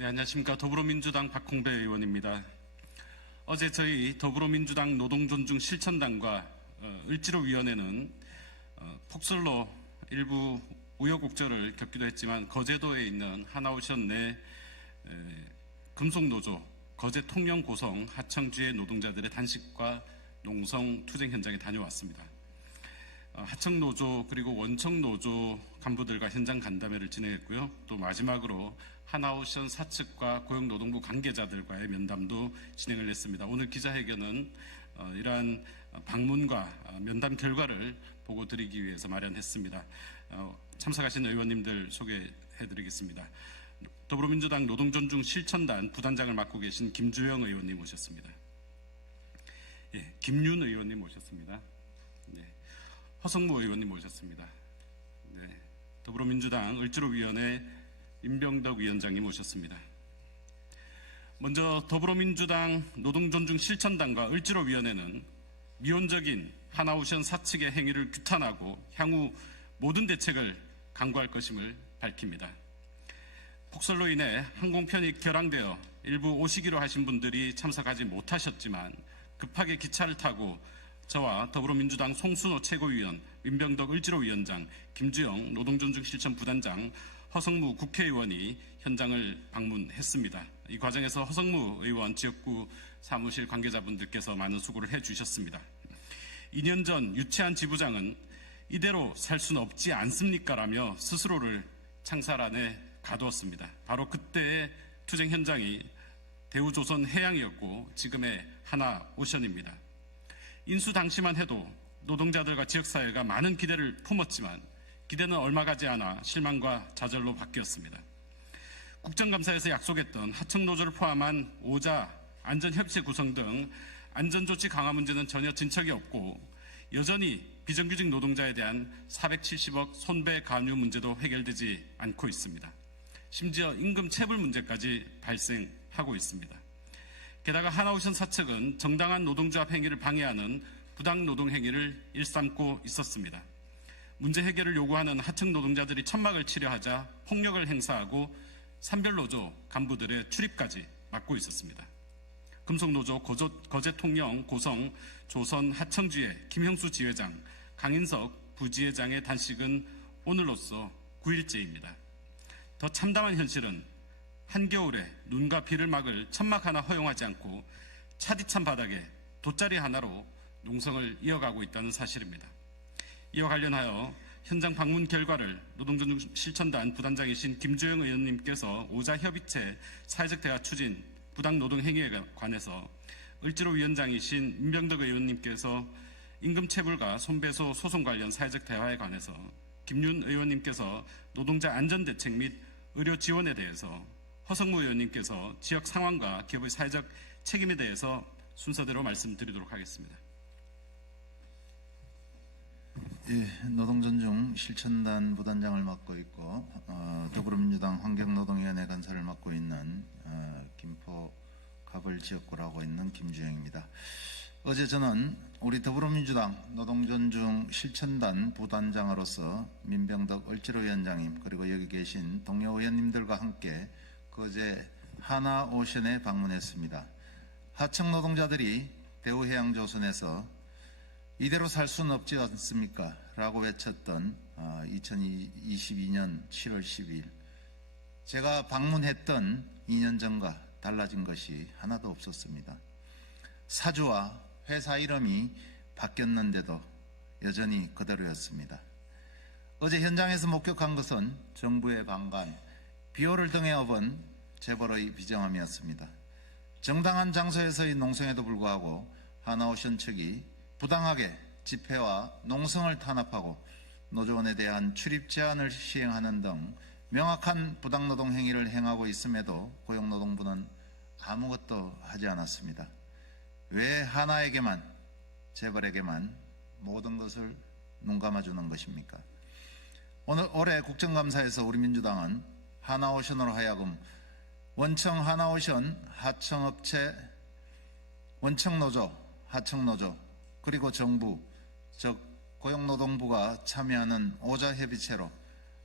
네, 안녕하십니까. 더불어민주당 박홍배 의원입니다. 어제 저희 더불어민주당 노동존중 실천단과 을지로위원회는 폭설로 일부 우여곡절을 겪기도 했지만 거제도에 있는 하나오션 내 금속노조 거제 통영 고성 하청지의 노동자들의 단식과 농성 투쟁 현장에 다녀왔습니다. 하청노조 그리고 원청노조 간부들과 현장 간담회를 진행했고요. 또 마지막으로 하나오션 사측과 고용노동부 관계자들과의 면담도 진행을 했습니다. 오늘 기자회견은 이러한 방문과 면담 결과를 보고드리기 위해서 마련했습니다. 참석하신 의원님들 소개해드리겠습니다. 더불어민주당 노동존중 실천단 부단장을 맡고 계신 김주영 의원님 모셨습니다. 예, 김윤 의원님 모셨습니다. 네, 허성무 의원님 모셨습니다. 네, 더불어민주당 을지로위원회 임병덕 위원장님 모셨습니다. 먼저 더불어민주당 노동존중 실천단과 을지로위원회는 미온적인 하나오션 사측의 행위를 규탄하고 향후 모든 대책을 강구할 것임을 밝힙니다. 폭설로 인해 항공편이 결항되어 일부 오시기로 하신 분들이 참석하지 못하셨지만 급하게 기차를 타고 저와 더불어민주당 송순호 최고위원, 임병덕 을지로위원장, 김주영 노동존중 실천 부단장, 허성무 국회의원이 현장을 방문했습니다. 이 과정에서 허성무 의원 지역구 사무실 관계자분들께서 많은 수고를 해주셨습니다. 2년 전 유치한 지부장은 이대로 살 수는 없지 않습니까? 라며 스스로를 창살안에 가두었습니다. 바로 그때의 투쟁 현장이 대우조선 해양이었고 지금의 하나오션입니다. 인수 당시만 해도 노동자들과 지역사회가 많은 기대를 품었지만 기대는 얼마 가지 않아 실망과 좌절로 바뀌었습니다. 국정감사에서 약속했던 하청노조를 포함한 5자 안전협의체 구성 등 안전조치 강화 문제는 전혀 진척이 없고 여전히 비정규직 노동자에 대한 470억 손배 간유 문제도 해결되지 않고 있습니다. 심지어 임금 체불 문제까지 발생하고 있습니다. 게다가 하나오션 사측은 정당한 노동조합 행위를 방해하는 부당 노동 행위를 일삼고 있었습니다. 문제 해결을 요구하는 하청 노동자들이 천막을 치려 하자 폭력을 행사하고 산별노조 간부들의 출입까지 막고 있었습니다. 금속노조 거제 통영 고성 조선 하청지회 김형수 지회장, 강인석 부지회장의 단식은 오늘로써 9일째입니다. 더 참담한 현실은 한겨울에 눈과 비를 막을 천막 하나 허용하지 않고 차디찬 바닥에 돗자리 하나로 농성을 이어가고 있다는 사실입니다. 이와 관련하여 현장 방문 결과를 노동존중 실천단 부단장이신 김주영 의원님께서 5자 협의체 사회적 대화 추진 부당 노동 행위에 관해서 을지로위원장이신 임병덕 의원님께서 임금 체불과 손배소 소송 관련 사회적 대화에 관해서 김윤 의원님께서 노동자 안전대책 및 의료 지원에 대해서 허성무 의원님께서 지역 상황과 기업의 사회적 책임에 대해서 순서대로 말씀드리도록 하겠습니다. 예, 노동존중 실천단 부단장을 맡고 있고 더불어민주당 환경노동위원회 간사를 맡고 있는 김포 갑을 지역구라고 있는 김주영입니다. 어제 저는 우리 더불어민주당 노동존중 실천단 부단장으로서 민병덕 을지로위원장님 그리고 여기 계신 동료 의원님들과 함께 거제 하나오션에 방문했습니다. 하청 노동자들이 대우해양조선에서 이대로 살 수는 없지 않습니까? 라고 외쳤던 2022년 7월 12일 제가 방문했던 2년 전과 달라진 것이 하나도 없었습니다. 사주와 회사 이름이 바뀌었는데도 여전히 그대로였습니다. 어제 현장에서 목격한 것은 정부의 방관, 비호를 등에 업은 재벌의 비정함이었습니다. 정당한 장소에서의 농성에도 불구하고 하나오션 측이 부당하게 집회와 농성을 탄압하고 노조원에 대한 출입 제한을 시행하는 등 명확한 부당노동 행위를 행하고 있음에도 고용노동부는 아무것도 하지 않았습니다. 왜 하나에게만, 재벌에게만 모든 것을 눈감아주는 것입니까? 올해 국정감사에서 우리 민주당은 하나오션으로 하여금 원청 하나오션 하청업체, 원청노조, 하청노조 그리고 정부, 즉 고용노동부가 참여하는 5자 협의체로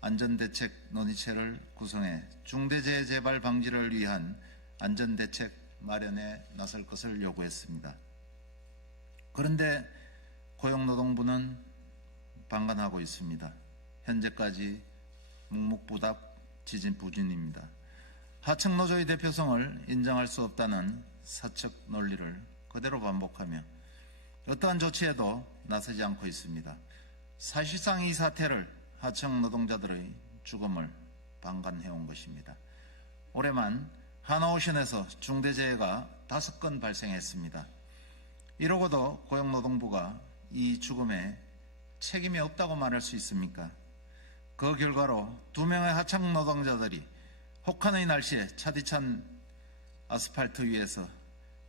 안전대책 논의체를 구성해 중대재해 재발 방지를 위한 안전대책 마련에 나설 것을 요구했습니다. 그런데 고용노동부는 방관하고 있습니다. 현재까지 묵묵부답 지진부진입니다. 하청노조의 대표성을 인정할 수 없다는 사측 논리를 그대로 반복하며 어떠한 조치에도 나서지 않고 있습니다. 사실상 이 사태를 하청 노동자들의 죽음을 방관해온 것입니다. 올해만 하나오션에서 중대재해가 5건 발생했습니다. 이러고도 고용노동부가 이 죽음에 책임이 없다고 말할 수 있습니까? 그 결과로 2명의 하청 노동자들이 혹한의 날씨에 차디찬 아스팔트 위에서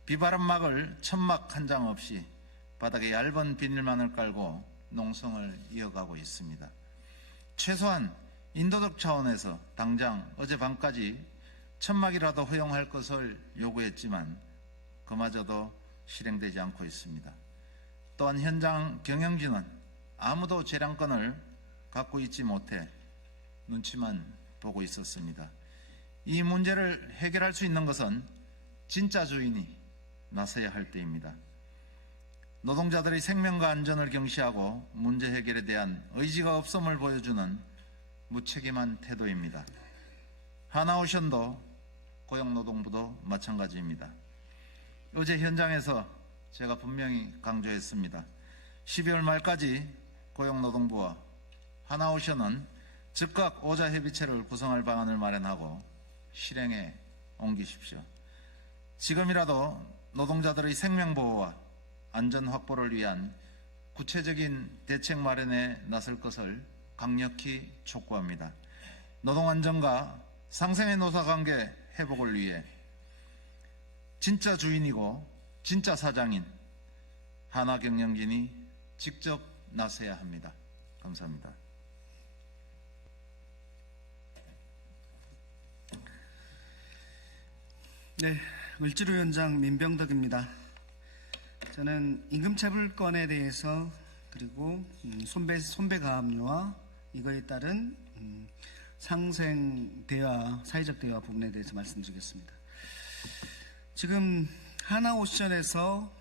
비바람막을 천막 한 장 없이 바닥에 얇은 비닐만을 깔고 농성을 이어가고 있습니다. 최소한 인도적 차원에서 당장 어젯밤까지 천막이라도 허용할 것을 요구했지만 그마저도 실행되지 않고 있습니다. 또한 현장 경영진은 아무도 재량권을 갖고 있지 못해 눈치만 보고 있었습니다. 이 문제를 해결할 수 있는 것은 진짜 주인이 나서야 할 때입니다. 노동자들의 생명과 안전을 경시하고 문제 해결에 대한 의지가 없음을 보여주는 무책임한 태도입니다. 하나오션도 고용노동부도 마찬가지입니다. 어제 현장에서 제가 분명히 강조했습니다. 12월 말까지 고용노동부와 하나오션은 즉각 오자협의체를 구성할 방안을 마련하고 실행에 옮기십시오. 지금이라도 노동자들의 생명보호와 안전 확보를 위한 구체적인 대책 마련에 나설 것을 강력히 촉구합니다. 노동안전과 상생의 노사관계 회복을 위해 진짜 주인이고 진짜 사장인 하나경영진이 직접 나서야 합니다. 감사합니다. 네, 을지로위원장 민병덕입니다. 저는 임금체불권에 대해서 그리고 손배가압류와 이거에 따른 상생 대화, 사회적 대화 부분에 대해서 말씀드리겠습니다. 지금 하나오션에서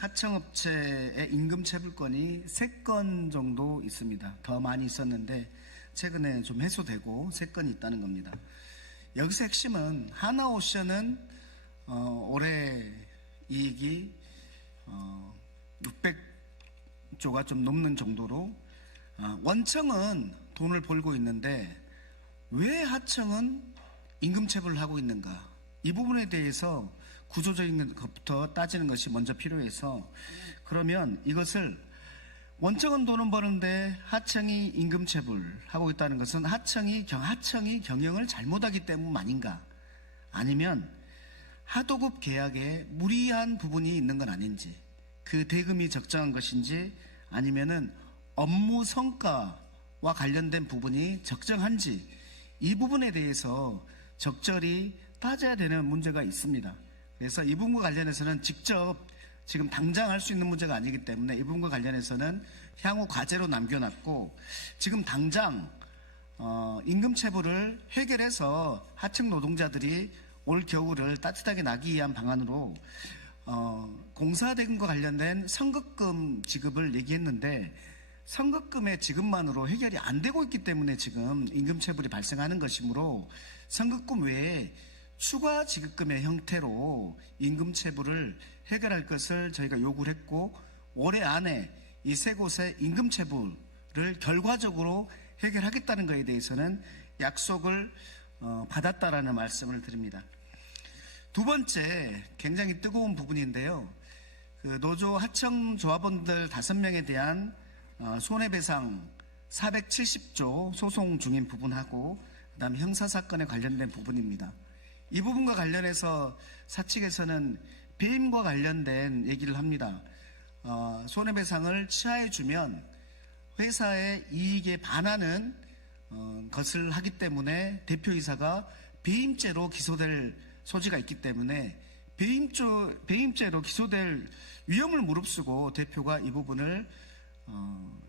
하청업체의 임금체불권이 3건 정도 있습니다. 더 많이 있었는데 최근에 좀 해소되고 3건이 있다는 겁니다. 여기서 핵심은 하나오션은 올해 이익이 600조가 좀 넘는 정도로 원청은 돈을 벌고 있는데 왜 하청은 임금체불을 하고 있는가? 이 부분에 대해서 구조적인 것부터 따지는 것이 먼저 필요해서 그러면 이것을 원청은 돈은 버는데 하청이 임금체불하고 있다는 것은 하청이 경영을 잘못하기 때문 아닌가? 아니면 하도급 계약에 무리한 부분이 있는 건 아닌지, 그 대금이 적정한 것인지, 아니면은 업무 성과와 관련된 부분이 적정한지, 이 부분에 대해서 적절히 따져야 되는 문제가 있습니다. 그래서 이 부분과 관련해서는 직접 지금 당장 할 수 있는 문제가 아니기 때문에 이 부분과 관련해서는 향후 과제로 남겨놨고, 지금 당장 임금체불을 해결해서 하청 노동자들이 올 겨울을 따뜻하게 나기 위한 방안으로 공사대금과 관련된 선급금 지급을 얘기했는데 선급금의 지급만으로 해결이 안 되고 있기 때문에 지금 임금체불이 발생하는 것이므로 선급금 외에 추가 지급금의 형태로 임금체불을 해결할 것을 저희가 요구를 했고, 올해 안에 이 세 곳의 임금체불을 결과적으로 해결하겠다는 것에 대해서는 약속을 받았다라는 말씀을 드립니다. 두 번째, 굉장히 뜨거운 부분인데요. 그 노조 하청 조합원들 5명에 대한 손해배상 470조 소송 중인 부분하고 그다음에 형사사건에 관련된 부분입니다. 이 부분과 관련해서 사측에서는 배임과 관련된 얘기를 합니다. 손해배상을 취하해주면 회사의 이익에 반하는 것을 하기 때문에 대표이사가 배임죄로 기소될 소지가 있기 때문에 배임죄로 기소될 위험을 무릅쓰고 대표가 이 부분을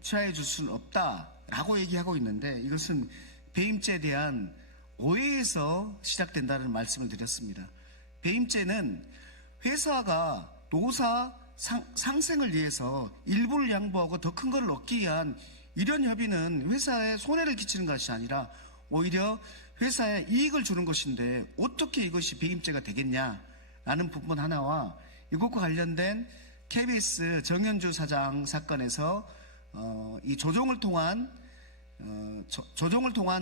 취하해 줄 수는 없다. 라고 얘기하고 있는데 이것은 배임죄에 대한 오해에서 시작된다는 말씀을 드렸습니다. 배임죄는 회사가 노사 상생을 위해서 일부를 양보하고 더 큰 것을 얻기 위한 이런 협의는 회사에 손해를 끼치는 것이 아니라 오히려 회사에 이익을 주는 것인데 어떻게 이것이 배임죄가 되겠냐라는 부분 하나와 이것과 관련된 KBS 정현주 사장 사건에서 이 조정을 통한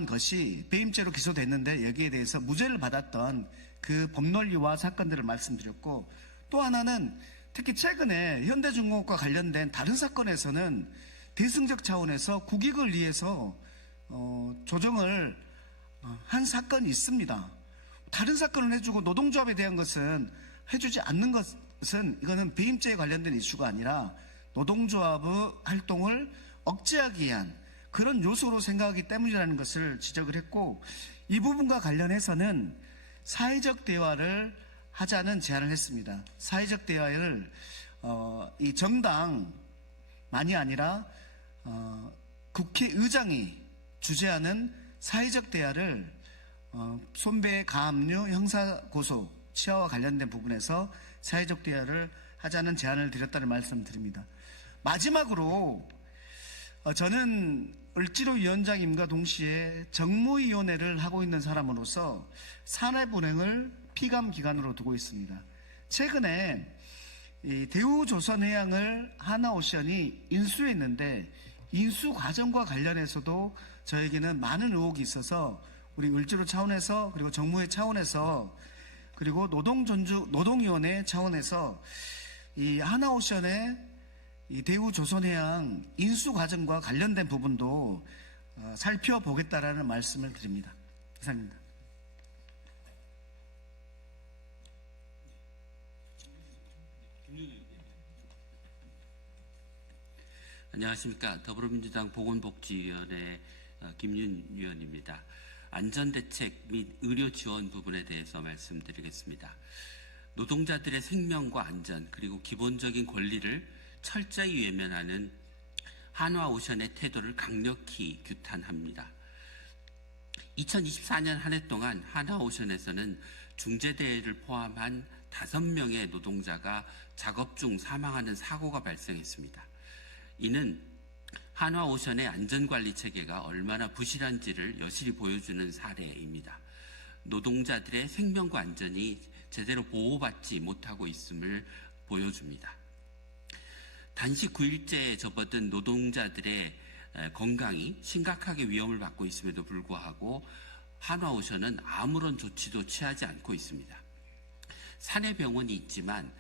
것이 배임죄로 기소됐는데 여기에 대해서 무죄를 받았던 그 법논리와 사건들을 말씀드렸고, 또 하나는 특히 최근에 현대중공업과 관련된 다른 사건에서는 대승적 차원에서 국익을 위해서 조정을 한 사건이 있습니다. 다른 사건을 해주고 노동조합에 대한 것은 해주지 않는 것은 이거는 배임죄에 관련된 이슈가 아니라 노동조합의 활동을 억제하기 위한 그런 요소로 생각하기 때문이라는 것을 지적을 했고, 이 부분과 관련해서는 사회적 대화를 하자는 제안을 했습니다. 사회적 대화를 이 정당만이 아니라 국회의장이 주재하는 사회적 대화를 손배 가압류 형사고소 치아와 관련된 부분에서 사회적 대화를 하자는 제안을 드렸다는 말씀을 드립니다. 마지막으로 저는 을지로위원장님과 동시에 정무위원회를 하고 있는 사람으로서 산해분행을 피감기관으로 두고 있습니다. 최근에 이 대우조선해양을 하나오션이 인수했는데 인수 과정과 관련해서도 저에게는 많은 의혹이 있어서 우리 을지로 차원에서 그리고 정무회 차원에서 그리고 노동위원회 차원에서 이 하나오션의 이 대우조선해양 인수 과정과 관련된 부분도 살펴보겠다라는 말씀을 드립니다. 이상입니다. 안녕하십니까. 더불어민주당 보건복지위원회 김윤 위원입니다. 안전대책 및 의료 지원 부분에 대해서 말씀드리겠습니다. 노동자들의 생명과 안전 그리고 기본적인 권리를 철저히 외면하는 한화오션의 태도를 강력히 규탄합니다. 2024년 한 해 동안 한화오션에서는 중재대회를 포함한 5명의 노동자가 작업 중 사망하는 사고가 발생했습니다. 이는 한화오션의 안전관리 체계가 얼마나 부실한지를 여실히 보여주는 사례입니다. 노동자들의 생명과 안전이 제대로 보호받지 못하고 있음을 보여줍니다. 단식 9일째에 접어든 노동자들의 건강이 심각하게 위험을 받고 있음에도 불구하고 한화오션은 아무런 조치도 취하지 않고 있습니다. 사내 병원이 있지만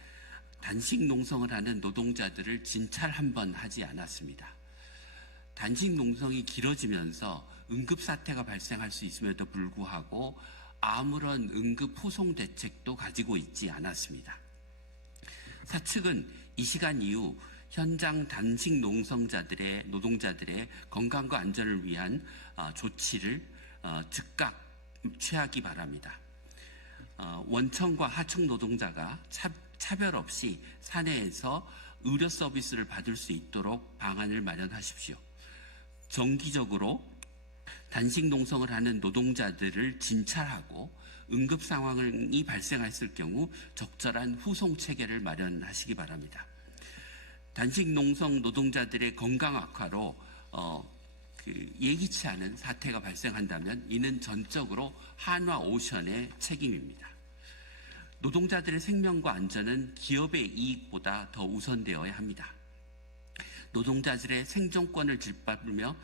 단식 농성을 하는 노동자들을 진찰 한 번 하지 않았습니다. 단식 농성이 길어지면서 응급사태가 발생할 수 있음에도 불구하고 아무런 응급 후송 대책도 가지고 있지 않았습니다. 사측은 이 시간 이후 현장 단식 노동자들의 건강과 안전을 위한 조치를 즉각 취하기 바랍니다. 원청과 하청 노동자가 차별 없이 사내에서 의료 서비스를 받을 수 있도록 방안을 마련하십시오. 정기적으로 단식 농성을 하는 노동자들을 진찰하고 응급 상황이 발생했을 경우 적절한 후송 체계를 마련하시기 바랍니다. 단식 농성 노동자들의 건강 악화로 예기치 않은 사태가 발생한다면 이는 전적으로 한화오션의 책임입니다. 노동자들의 생명과 안전은 기업의 이익보다 더 우선되어야 합니다. 노동자들의 생존권을 짓밟으며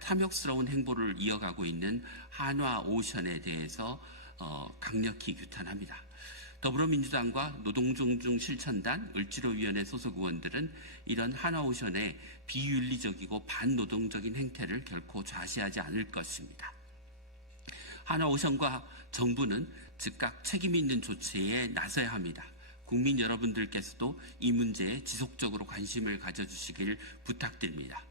탐욕스러운 행보를 이어가고 있는 한화오션에 대해서 강력히 규탄합니다. 더불어민주당과 노동존중실천단, 을지로위원회 소속 의원들은 이런 한화오션의 비윤리적이고 반노동적인 행태를 결코 좌시하지 않을 것입니다. 한화오션과 정부는 즉각 책임 있는 조치에 나서야 합니다. 국민 여러분들께서도 이 문제에 지속적으로 관심을 가져주시길 부탁드립니다.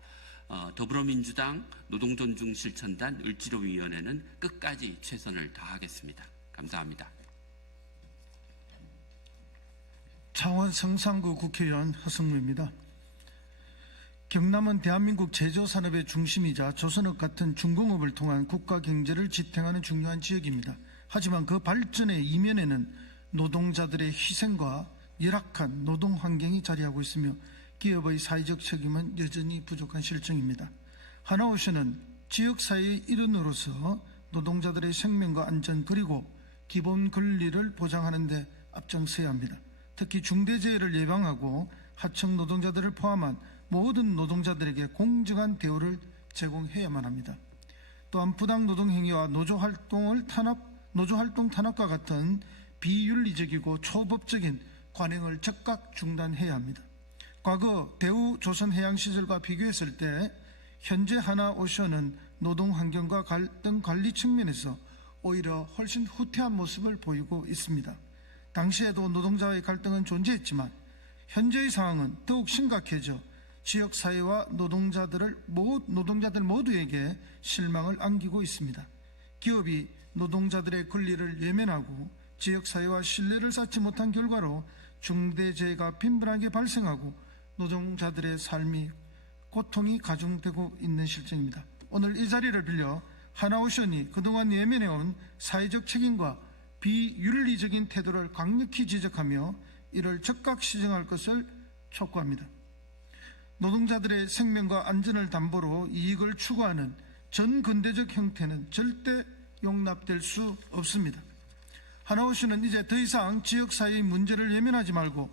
더불어민주당 노동존중실천단 을지로위원회는 끝까지 최선을 다하겠습니다. 감사합니다. 창원 성산구 국회의원 허승무입니다. 경남은 대한민국 제조산업의 중심이자 조선업 같은 중공업을 통한 국가 경제를 지탱하는 중요한 지역입니다. 하지만 그 발전의 이면에는 노동자들의 희생과 열악한 노동 환경이 자리하고 있으며 기업의 사회적 책임은 여전히 부족한 실정입니다. 하나오션은 지역사회의 일원으로서 노동자들의 생명과 안전 그리고 기본 권리를 보장하는 데 앞장서야 합니다. 특히 중대재해를 예방하고 하청 노동자들을 포함한 모든 노동자들에게 공정한 대우를 제공해야만 합니다. 또한 부당 노동 행위와 노조활동 탄압과 같은 비윤리적이고 초법적인 관행을 즉각 중단해야 합니다. 과거 대우조선해양 시절과 비교했을 때 현재 하나오션은 노동 환경과 갈등 관리 측면에서 오히려 훨씬 후퇴한 모습을 보이고 있습니다. 당시에도 노동자의 갈등은 존재했지만 현재의 상황은 더욱 심각해져 지역사회와 노동자들 모두에게 실망을 안기고 있습니다. 기업이 노동자들의 권리를 외면하고 지역사회와 신뢰를 쌓지 못한 결과로 중대재해가 빈번하게 발생하고 노동자들의 삶이 고통이 가중되고 있는 실정입니다. 오늘 이 자리를 빌려 하나오션이 그동안 외면해온 사회적 책임과 비윤리적인 태도를 강력히 지적하며 이를 즉각 시정할 것을 촉구합니다. 노동자들의 생명과 안전을 담보로 이익을 추구하는 전근대적 형태는 절대 용납될 수 없습니다. 하나오션은 이제 더 이상 지역사회의 문제를 외면하지 말고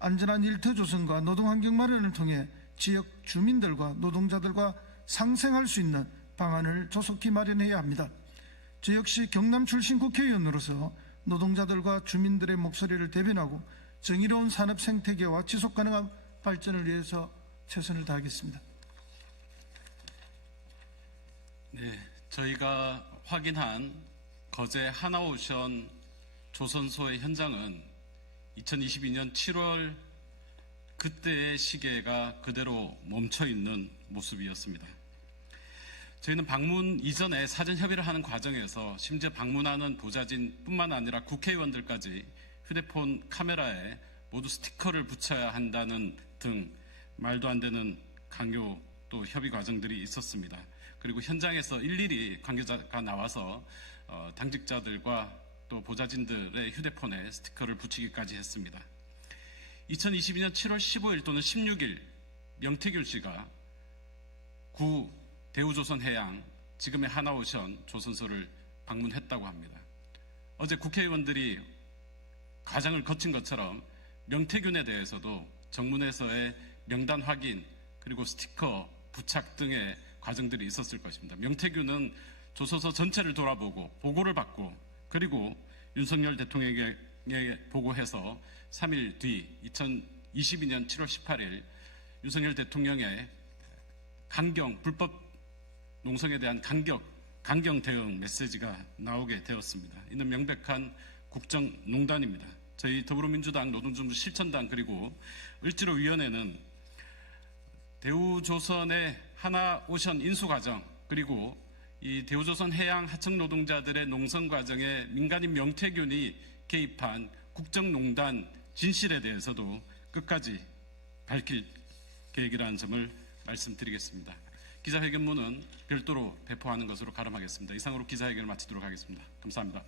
안전한 일터 조성과 노동환경 마련을 통해 지역 주민들과 노동자들과 상생할 수 있는 방안을 조속히 마련해야 합니다. 저 역시 경남 출신 국회의원으로서 노동자들과 주민들의 목소리를 대변하고 정의로운 산업 생태계와 지속가능한 발전을 위해서 최선을 다하겠습니다. 네, 저희가 확인한 거제 하나오션 조선소의 현장은 2022년 7월 그때의 시계가 그대로 멈춰있는 모습이었습니다. 저희는 방문 이전에 사전 협의를 하는 과정에서 심지어 방문하는 보좌진뿐만 아니라 국회의원들까지 휴대폰 카메라에 모두 스티커를 붙여야 한다는 등 말도 안 되는 강요 또 협의 과정들이 있었습니다. 그리고 현장에서 일일이 관계자가 나와서 당직자들과 또 보좌진들의 휴대폰에 스티커를 붙이기까지 했습니다. 2022년 7월 15일 또는 16일 명태균 씨가 구 대우조선해양, 지금의 하나오션 조선소를 방문했다고 합니다. 어제 국회의원들이 과정을 거친 것처럼 명태균에 대해서도 정문에서의 명단 확인 그리고 스티커 부착 등의 과정들이 있었을 것입니다. 명태균은 조선소 전체를 돌아보고 보고를 받고 그리고 윤석열 대통령에게 보고해서 3일 뒤 2022년 7월 18일 윤석열 대통령의 불법 농성에 대한 강경 대응 메시지가 나오게 되었습니다. 이는 명백한 국정농단입니다. 저희 더불어민주당 노동조합 실천당 그리고 을지로위원회는 대우조선의 하나오션 인수과정 그리고 이 대우조선 해양 하청 노동자들의 농성 과정에 민간인 명태균이 개입한 국정농단 진실에 대해서도 끝까지 밝힐 계획이라는 점을 말씀드리겠습니다. 기자회견문은 별도로 배포하는 것으로 가름하겠습니다. 이상으로 기자회견을 마치도록 하겠습니다. 감사합니다.